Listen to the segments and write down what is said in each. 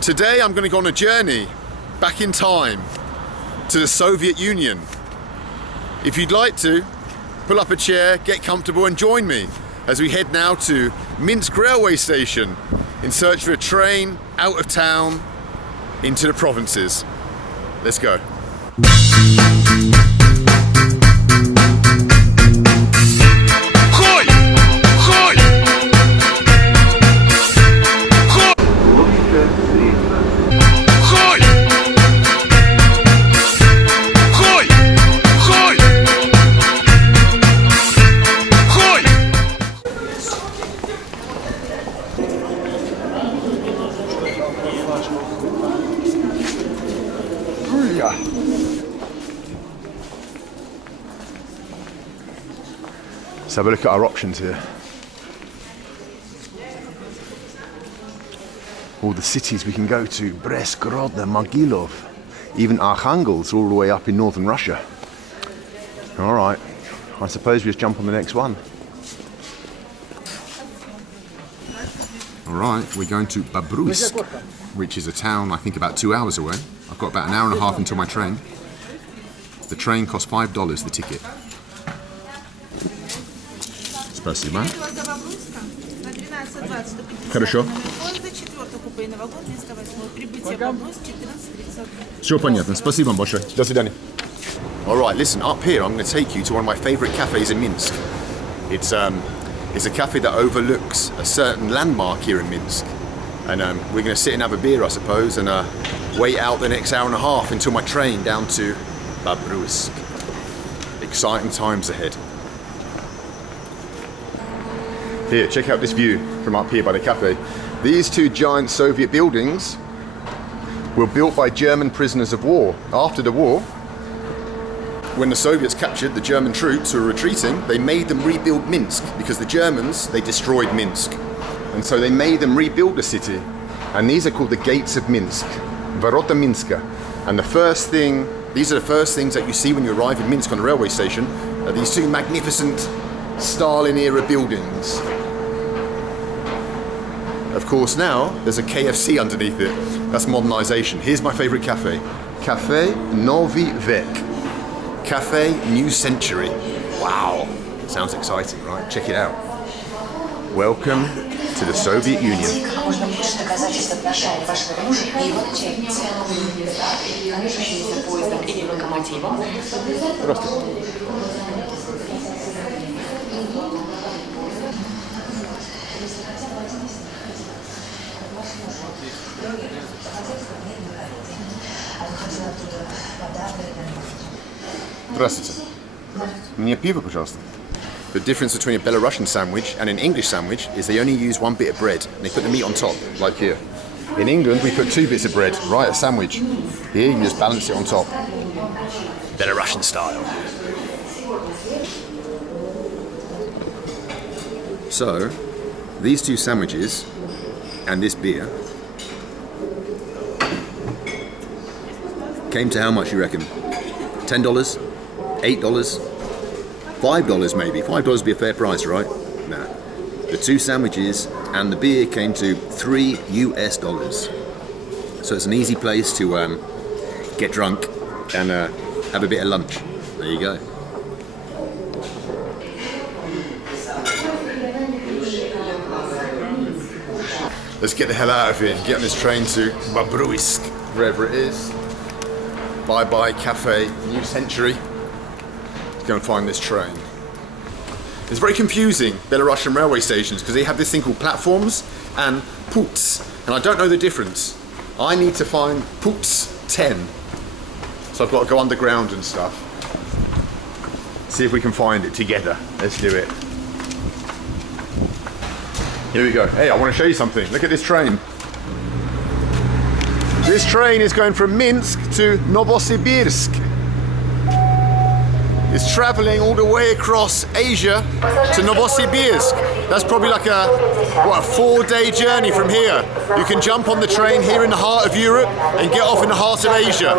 Today I'm going to go on a journey back in time to the Soviet Union. If you'd like to, pull up a chair, get comfortable and join me as we head now to Minsk railway station in search for a train out of town into the provinces. Let's go. Let's have a look at our options here. All the cities we can go to: Brest, Grodno, Mogilov, even Arkhangelsk, all the way up in northern Russia. All right, I suppose we just jump on the next one. All right, we're going to Bobruisk, which is a town I think about 2 hours away. I've got about an hour and a half until my train. The train costs $5 the ticket. Спасибо. Хорошо. Все понятно. Спасибо вам большое. До свидания. All right, listen, up here I'm going to take you to one of my favorite cafes in Minsk. It's a cafe that overlooks a certain landmark here in Minsk. And we're going to sit and have a beer, I suppose, and wait out the next hour and a half until my train down to Bobruisk. Exciting times ahead. Here, check out this view from up here by the cafe. These two giant Soviet buildings were built by German prisoners of war. After the war, when the Soviets captured the German troops who were retreating, they made them rebuild Minsk because the Germans, they destroyed Minsk. And so they made them rebuild the city. And these are called the gates of Minsk, Varota Minska. And these are the first things that you see when you arrive in Minsk on the railway station, are these two magnificent Stalin-era buildings. Of course, now there's a KFC underneath it. That's modernization. Here's my favorite cafe. Cafe Novi Vek. Cafe New Century. Wow. Sounds exciting, right? Check it out. Welcome to the Soviet Union. Здравствуйте. Мне пиво, пожалуйста. The difference between a Belarusian sandwich and an English sandwich is they only use one bit of bread and they put the meat on top, like here. In England, we put 2 bits of bread, right, a sandwich. Here, you can just balance it on top. Belarusian style. So, these 2 sandwiches and this beer came to how much, you reckon? $10? $8? $5 maybe. $5 would be a fair price, right? Nah. The 2 sandwiches and the beer came to $3 US. So it's an easy place to get drunk and have a bit of lunch. There you go. Let's get the hell out of here and get on this train to Bobruisk, wherever it is. Bye-bye Cafe New Century. Let's go and find this train. It's very confusing, Belarusian railway stations, because they have this thing called platforms and puts, and I don't know the difference. I need to find puts 10. So I've got to go underground and stuff. See if we can find it together. Let's do it. Here we go. Hey, I want to show you something. Look at this train. This train is going from Minsk to Novosibirsk. It's traveling all the way across Asia to Novosibirsk. That's probably like a 4-day journey from here. You can jump on the train here in the heart of Europe and get off in the heart of Asia.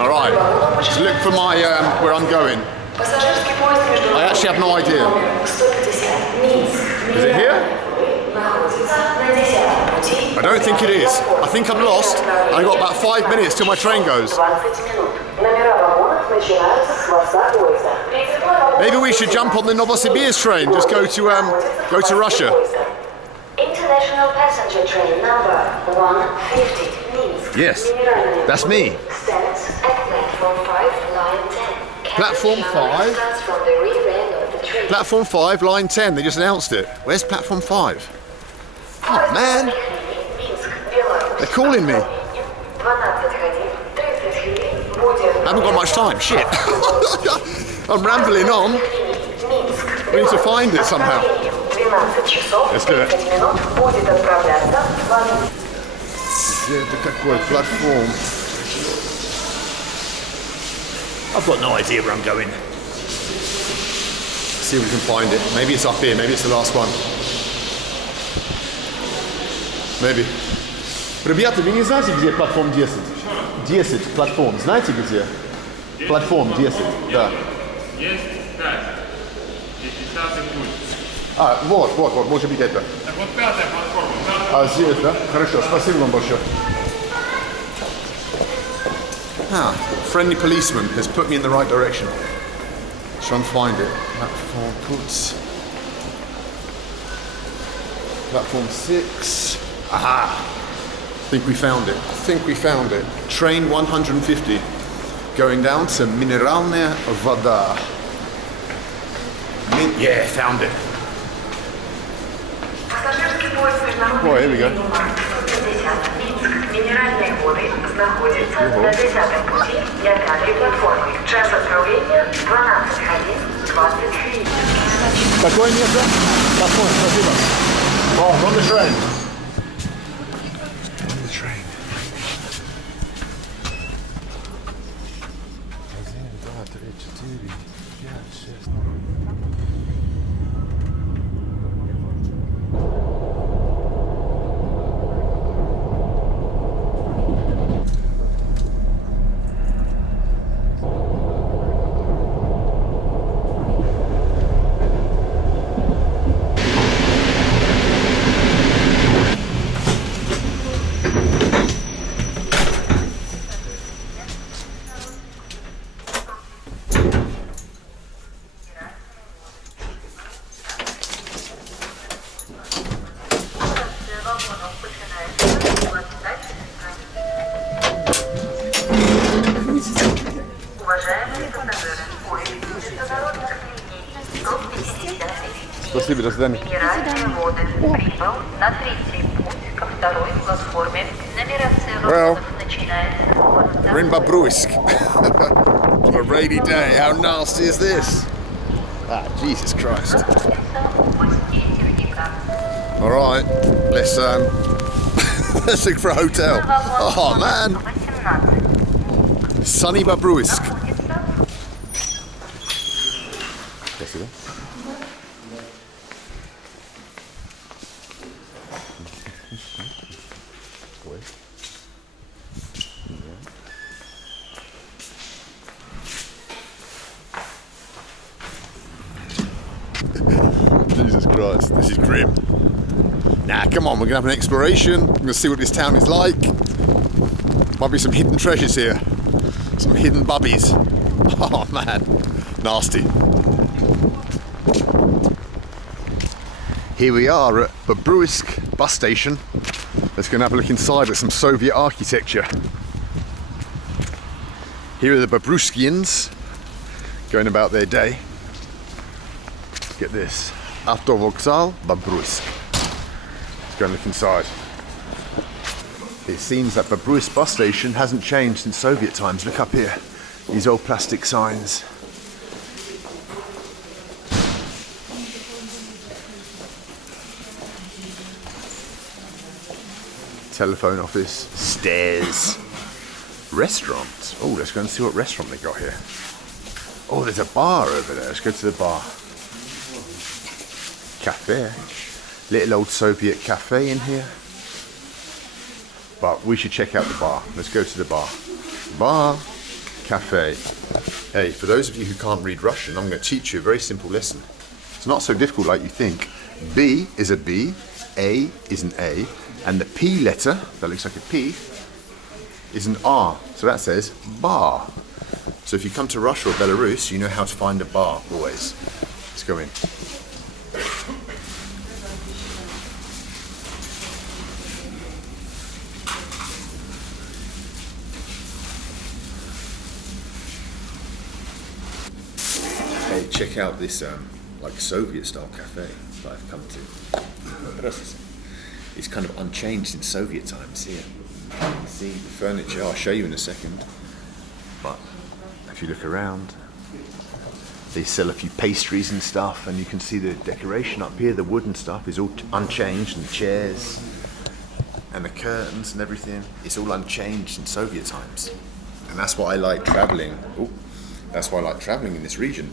All right, let's look for my where I'm going. I actually have no idea. Is it here? I don't think it is. I think I'm lost. I've got about 5 minutes till my train goes. Maybe we should jump on the Novosibirsk train, just go to Russia. International passenger train number 150, Minsk. Yes, that's me. Stands at platform 5, line 10. Platform 5? From the rear end of the train. Platform 5, line 10, they just announced it. Where's platform 5? Oh man, they're calling me. I haven't got much time, shit. I'm rambling on. We need to find it somehow. Let's do it. Platform. I've got no idea where I'm going. Let's see if we can find it. Maybe it's up here, maybe it's the last one. Maybe. Ребята, вы не знаете, где платформ 10? 10 платформ. Знаете где? Платформ 10, да. Есть 5. 10-й путь. Вот, может быть это. Так вот 5-я платформа. Здесь, да? Хорошо, спасибо вам большое. Friendly policeman has put me in the right direction. Try and find it. Platform puts. Platform 6. Aha! I think we found it. Train 150. Going down to Mineralная вода. Yeah, found it. Oh, here we go. Минеральные воды находится на 10-м пути для 5-й платформы. Час отправления 12:20. Какое место? Платформ, спасибо. Oh, on the train. On the train. 1, 2, 3, 4, 5, 6. Спасибо, до свидания. Минеральные воды. Прибыл на 3-й путь ко 2-й платформе. Нумерация Well, вагонов начинается. we're in Bobruisk on a rainy day. How nasty is this? Jesus Christ. All right, let's let's look for a hotel. Oh man, sunny Bobruisk. Jesus Christ, this is grim. Nah, come on, we're gonna have an exploration. We're gonna see what this town is like. Might be some hidden treasures here. Some hidden bubbies. Oh man, nasty. Here we are at Bobruisk bus station. Let's go and have a look inside at some Soviet architecture. Here are the Bobruiskians going about their day. Get this. Avtovokzal Bobruisk. Let's go and look inside. It seems that Bobruisk bus station hasn't changed since Soviet times. Look up here. These old plastic signs. Telephone office. Stairs. Restaurant. Oh, let's go and see what restaurant they got here. Oh, there's a bar over there. Let's go to the bar. Cafe. Little old Soviet cafe in here. But we should check out the bar. Let's go to the bar. Bar. Cafe. Hey, for those of you who can't read Russian, I'm going to teach you a very simple lesson. It's not so difficult like you think. B is a B, A is an A, and the P letter, that looks like a P, is an R. So that says bar. So if you come to Russia or Belarus, you know how to find a bar always. Let's go in. Hey, check out this like Soviet style cafe that I've come to. It's kind of unchanged in Soviet times here. You can see the furniture, I'll show you in a second. But if you look around, they sell a few pastries and stuff, and you can see the decoration up here, the wooden stuff is all unchanged, and the chairs and the curtains and everything, it's all unchanged in Soviet times. And that's why I like traveling. That's why I like traveling in this region.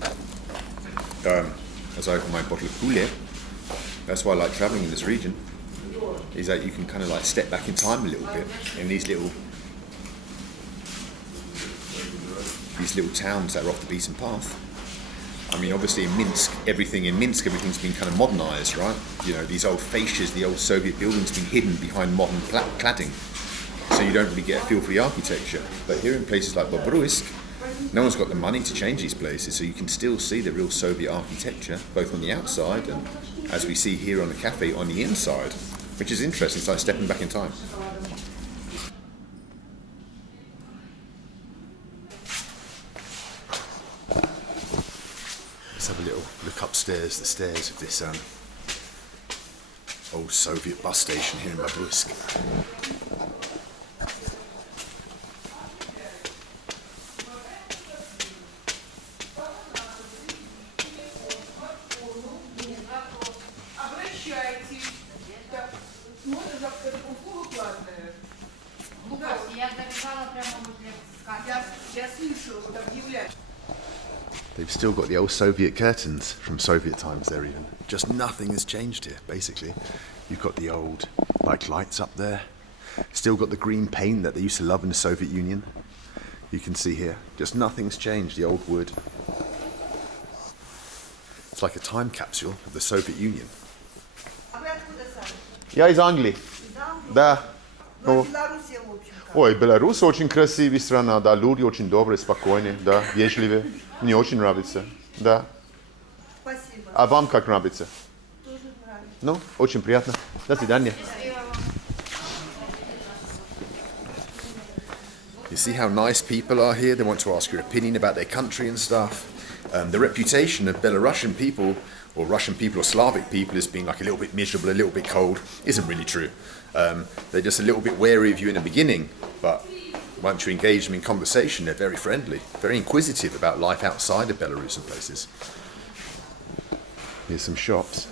As I open my bottle of poulet, that's why I like traveling in this region, is that you can kind of like step back in time a little bit in these little towns that are off the beaten path. I mean, obviously in Minsk, everything's been kind of modernized, right? You know, these old fascias, the old Soviet buildings have been hidden behind modern cladding, so you don't really get a feel for the architecture. But here in places like Bobruisk, no one's got the money to change these places, so you can still see the real Soviet architecture, both on the outside and, as we see here on the cafe, on the inside, which is interesting. It's like stepping back in time. Let's have a little look upstairs, the stairs of this old Soviet bus station here in Bobruisk. They've still got the old Soviet curtains from Soviet times there even. Just nothing has changed here, basically. You've got the old like lights up there. Still got the green paint that they used to love in the Soviet Union. You can see here, just nothing's changed, the old wood. It's like a time capsule of the Soviet Union. Я из Англии. Да. Ой, Беларусь очень красивая страна, да, люди очень добрые, спокойные, да, вежливые. Мне очень нравится, да. Спасибо. А вам как нравится? Тоже нравится. Ну, очень приятно. До свидания. You see how nice people are here? They want to ask your opinion about their country and stuff. The reputation of Belarusian people, or Russian people, or Slavic people as being like a little bit miserable, a little bit cold, isn't really true. They're just a little bit wary of you in the beginning, but once you engage them in conversation, they're very friendly, very inquisitive about life outside of Belarus and places. Here's some shops.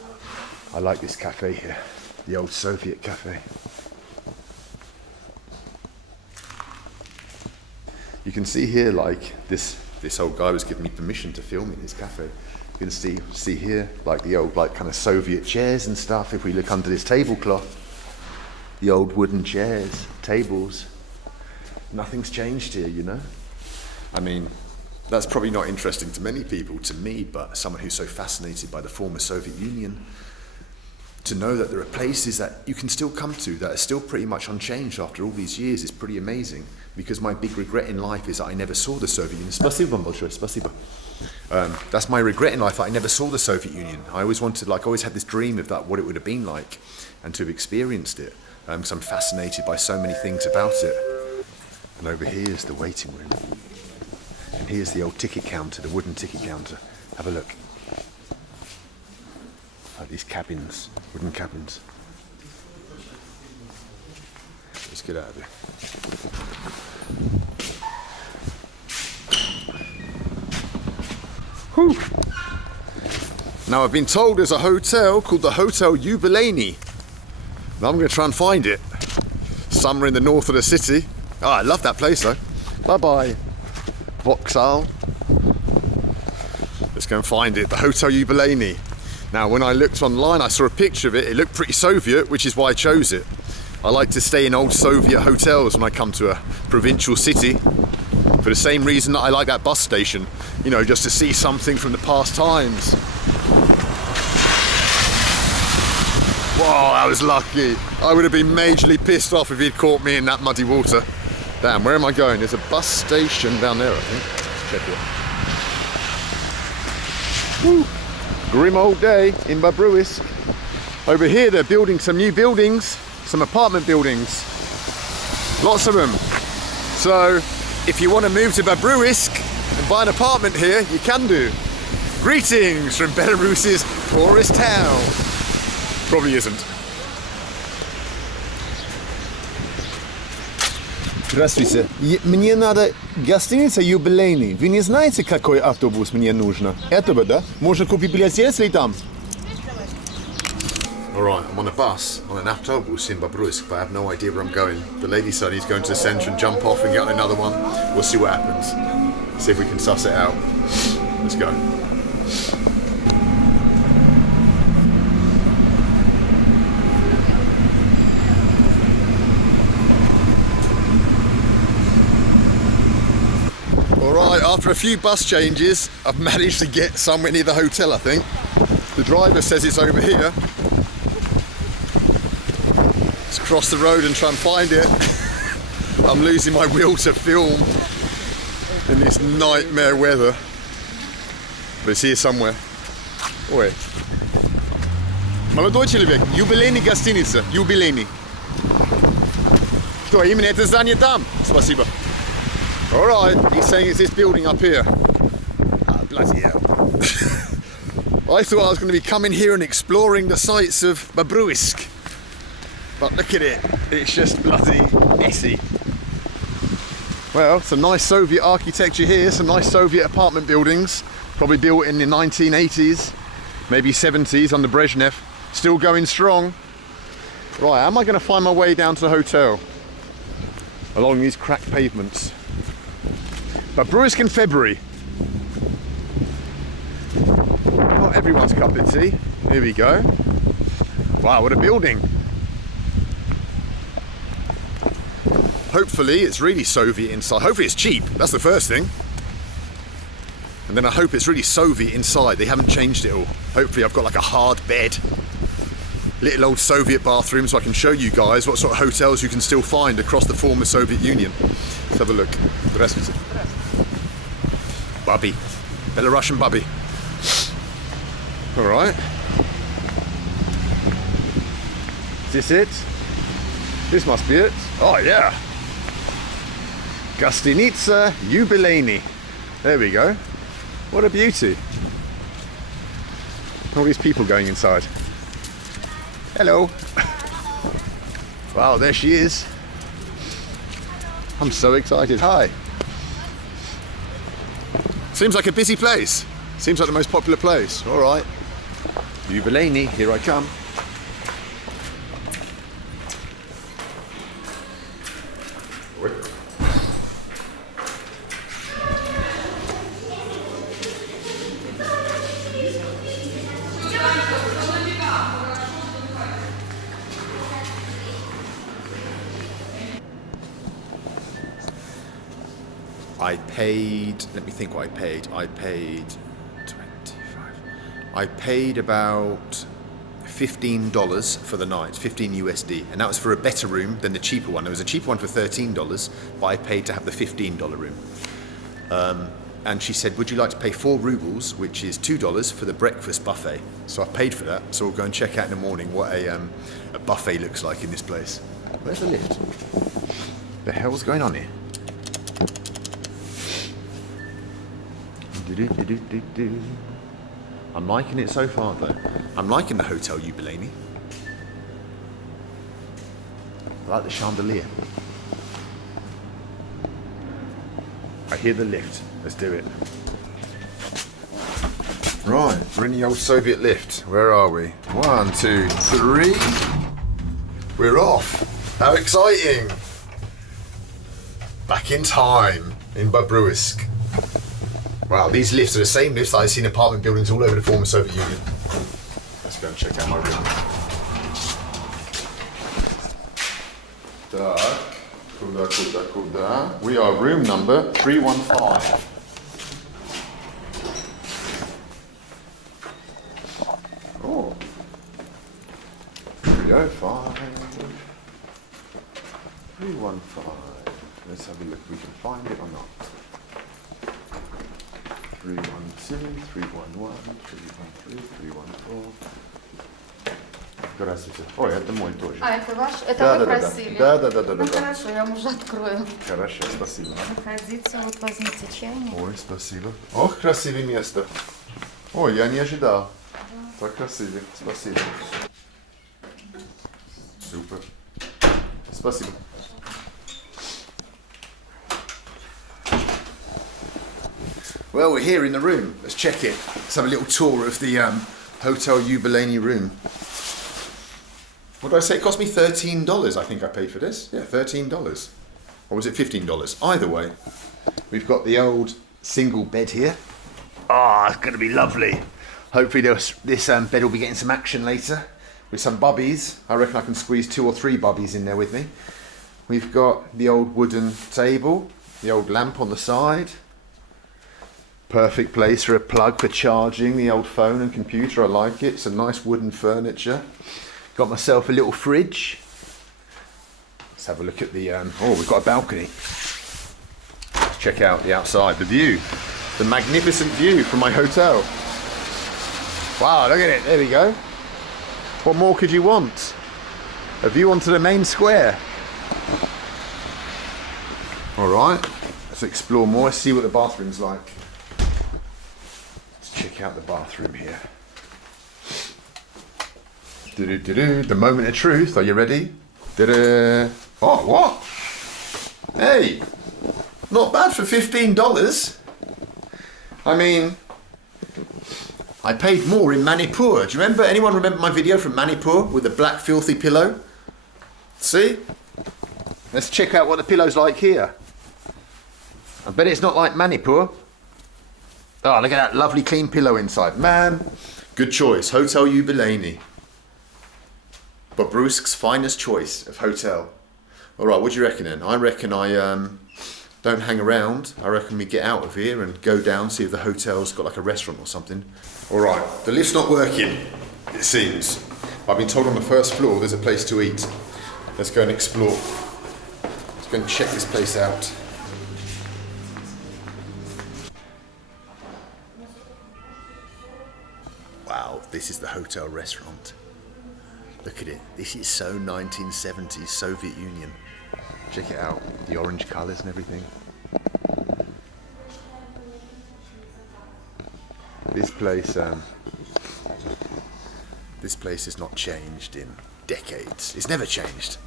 I like this cafe here, the old Soviet cafe. You can see here, like, this old guy was giving me permission to film in his cafe. You can see here, like, the old, like, kind of Soviet chairs and stuff. If we look under this tablecloth, the old wooden chairs, tables, nothing's changed here, you know? I mean, that's probably not interesting to many people, to me, but someone who's so fascinated by the former Soviet Union, to know that there are places that you can still come to that are still pretty much unchanged after all these years is pretty amazing. Because my big regret in life is that I never saw the Soviet Union. Спасибо вам большое, спасибо. That's my regret in life, that I never saw the Soviet Union. I always wanted, like, always had this dream of that, what it would have been like, and to have experienced it. Because I'm fascinated by so many things about it. And over here is the waiting room. And here's the old ticket counter, the wooden ticket counter. Have a look. Like these cabins, wooden cabins. Let's get out of here. Whew. Now I've been told there's a hotel called the Hotel Yubileyny. Now I'm going to try and find it. Somewhere in the north of the city. Oh, I love that place though. Bye bye. Vauxhall. Let's go and find it. The Hotel Yubileyny. Now when I looked online I saw a picture of it. It looked pretty Soviet, which is why I chose it. I like to stay in old Soviet hotels when I come to a provincial city. For the same reason that I like that bus station. You know, just to see something from the past times. Whoa, I was lucky. I would have been majorly pissed off if he'd caught me in that muddy water. Damn, where am I going? There's a bus station down there, I think. Let's check it. Woo. Grim old day in Bobruisk. Over here they're building some new buildings, some apartment buildings. Lots of them. So if you want to move to Bobruisk and buy an apartment here, you can do. Greetings from Belarus's poorest town. Probably isn't. Здравствуйте. Мне надо гостиница юбилейный. Вы не знаете, какой автобус мне нужно? Этого, да? Можно купить билет, если там. Alright, I'm on a bus, on an autobus in Bobruisk, but I have no idea where I'm going. The lady said he's going to the centre and jump off and get on another one. We'll see what happens. See if we can suss it out. Let's go. Alright, after a few bus changes, I've managed to get somewhere near the hotel, I think. The driver says it's over here. Let's cross the road and try and find it. I'm losing my will to film in this nightmare weather. But it's here somewhere. Ой. Молодой человек, юбилейный гостиница, юбилейный. Что, именно это здание там? Спасибо. Alright, he's saying it's this building up here. Ah, bloody hell. I thought I was going to be coming here and exploring the sights of Bobruisk. But look at it, it's just bloody messy. Well, some nice Soviet architecture here, some nice Soviet apartment buildings, probably built in the 1980s, maybe 70s under Brezhnev, still going strong. Right, how am I going to find my way down to the hotel? Along these cracked pavements. Bobruisk in February. Not everyone's cup of tea. Here we go. Wow, what a building. Hopefully it's really Soviet inside. Hopefully it's cheap. That's the first thing. And then I hope it's really Soviet inside. They haven't changed it all. Hopefully I've got like a hard bed. Little old Soviet bathroom so I can show you guys what sort of hotels you can still find across the former Soviet Union. Let's have a look. Здравствуйте. Bubby. Belarusian bubby. Alright. Is this it? This must be it. Oh yeah. Gostinitsa Yubileyny. There we go. What a beauty. All these people going inside. Hello. Wow, there she is. I'm so excited. Hi. Seems like a busy place. Seems like the most popular place. All right. Yubileyny, here I come. I paid, let me think what I paid. I paid 25. I paid about $15 for the night, 15 USD. And that was for a better room than the cheaper one. There was a cheaper one for $13, but I paid to have the $15 room. And she said, would you like to pay 4 rubles, which is $2 for the breakfast buffet? So I paid for that. So we'll go and check out in the morning what a buffet looks like in this place. Where's the lift? The hell's going on here? I'm liking it so far though. I'm liking the Hotel Yubileyny. I like the chandelier. I hear the lift. Let's do it. Right, we're in the old Soviet lift. Where are we? 1, 2, 3. We're off. How exciting. Back in time in Bobruisk. Wow, these lifts are the same lifts that I've seen in apartment buildings all over the former Soviet Union. Let's go and check out my room. Так, куда? We are room number 315. Oh. 305. 315. Let's have a look if we can find it or not. 312, 311, 313, 314. Здравствуйте. Ой, это мой тоже. А, это ваш? Это Да, вы да, да, просили? да. Да. Ну хорошо, я вам уже открою. Хорошо, спасибо. Заходите, вот возьмите чайник. Ой, спасибо. Ох, красивое место. Ой, я не ожидал. Так красиво. Спасибо. Супер. Спасибо. Well, we're here in the room. Let's check it. Let's have a little tour of the Hotel Jubilani room. What did I say? It cost me $13, I think I paid for this. Yeah, $13. Or was it $15? Either way, we've got the old single bed here. Ah, it's going to be lovely. Hopefully this bed will be getting some action later with some bubbies. I reckon I can squeeze 2 or 3 bubbies in there with me. We've got the old wooden table, the old lamp on the side. Perfect place for a plug for charging the old phone and computer. I like it. Some nice wooden furniture. Got myself a little fridge. Let's have a look at the... oh, we've got a balcony. Let's check out the outside, the view. The magnificent view from my hotel. Wow, look at it. There we go. What more could you want? A view onto the main square. All right. Let's explore more. Let's see what the bathroom's like. Let's check out the bathroom here. The moment of truth. Are you ready? Oh, what? Hey, not bad for $15. I mean, I paid more in Manipur. Do you remember? Anyone remember my video from Manipur with the black filthy pillow? See? Let's check out what the pillow's like here. I bet it's not like Manipur. Oh, look at that lovely clean pillow inside. Man, good choice. Hotel Jubilani. Bobruisk's finest choice of hotel. All right, what do you reckon then? I reckon I don't hang around. I reckon we get out of here and go down, see if the hotel's got like a restaurant or something. All right, the lift's not working, it seems. I've been told on the first floor there's a place to eat. Let's go and explore. Let's go and check this place out. Wow, this is the hotel restaurant. Look at it. This is so 1970s Soviet Union. Check it out. The orange colours and everything. This place has not changed in decades. It's never changed.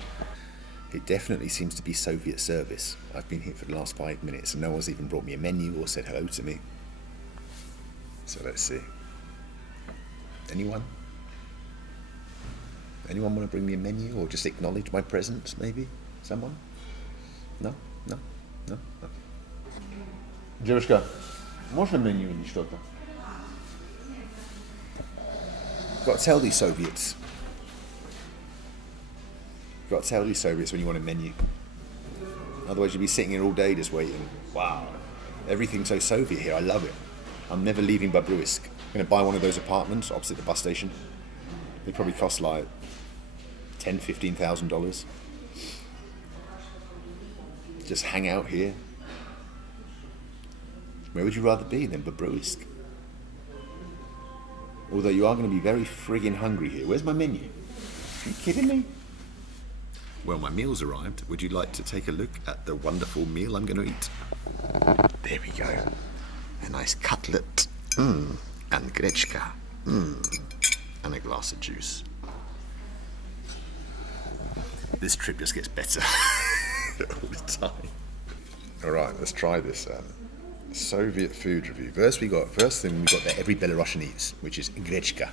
It definitely seems to be Soviet service. I've been here for the last 5 minutes and no one's even brought me a menu or said hello to me. So let's see. Anyone? Anyone want to bring me a menu or just acknowledge my presence, maybe? Someone? No? No? No? No? Девушка, можно меню или что-то? Got to tell these Soviets. Got to tell these Soviets when you want a menu. Otherwise you'll be sitting here all day just waiting. Wow. Everything's so Soviet here, I love it. I'm never leaving Bobruisk. I'm going to buy one of those apartments opposite the bus station. They probably cost like $10,000, $15,000. Just hang out here. Where would you rather be than Bobruisk? Although you are going to be very friggin' hungry here. Where's my menu? Are you kidding me? Well, my meal's arrived. Would you like to take a look at the wonderful meal I'm going to eat? There we go. A nice cutlet. And grechka. And a glass of juice. This trip just gets better all the time. All right, let's try this Soviet food review. First thing we got that every Belarusian eats, which is grechka.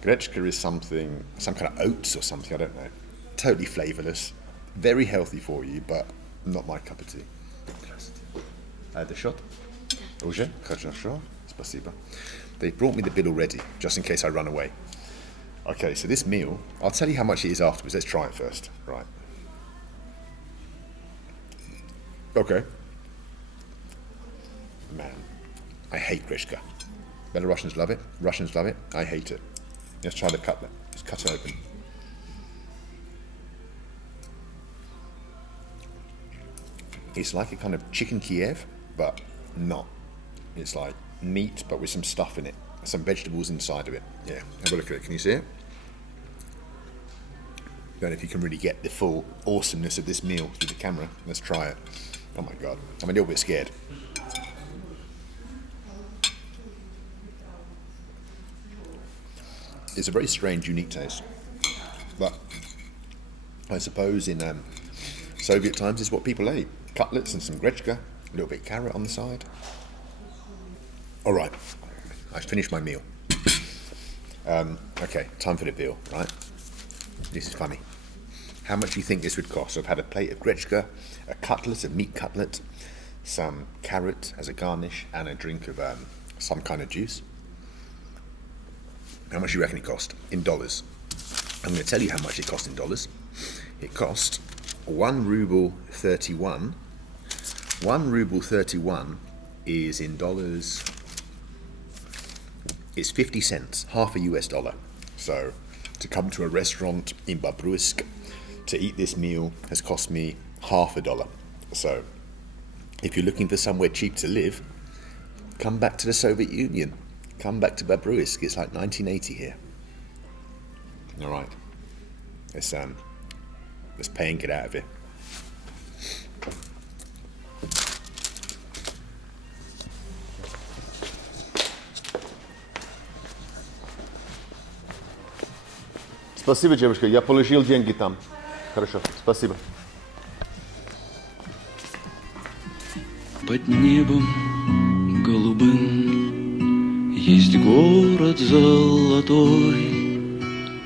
Grechka is some kind of oats or something, I don't know. Totally flavourless, very healthy for you, but not my cup of tea. The shot? Уже? Хорошо. Спасибо. They brought me the bill already, just in case I run away. Okay, so this meal, I'll tell you how much it is afterwards. Let's try it first. Right. Okay. Man, I hate grechka. Belarusians love it. Russians love it. I hate it. Let's try the cutlet. Let's cut it open. It's like a kind of chicken Kiev, but not. It's like meat, but with some stuff in it. Some vegetables inside of it. Yeah, have a look at it. Can you see it? Don't know if you can really get the full awesomeness of this meal through the camera. Let's try it. Oh my God, I'm a little bit scared. It's a very strange, unique taste. But I suppose in Soviet times is what people ate. Cutlets and some grechka, a little bit of carrot on the side. All right, I've finished my meal. Okay, time for the bill, right? This is funny. How much do you think this would cost? I've had a plate of grechka, a cutlet, a meat cutlet, some carrot as a garnish, and a drink of some kind of juice. How much do you reckon it cost in dollars? I'm going to tell you how much it cost in dollars. It cost 1 ruble 31. 1 ruble 31 is in dollars, it's 50 cents, half a US dollar. So to come to a restaurant in Bobruisk to eat this meal has cost me half a dollar. So if you're looking for somewhere cheap to live, come back to the Soviet Union. Come back to Bobruisk. It's like 1980 here. All right. Let's pay and get out of here. Спасибо, девушка, я положил деньги там. Хорошо, спасибо. Под небом голубым есть город золотой,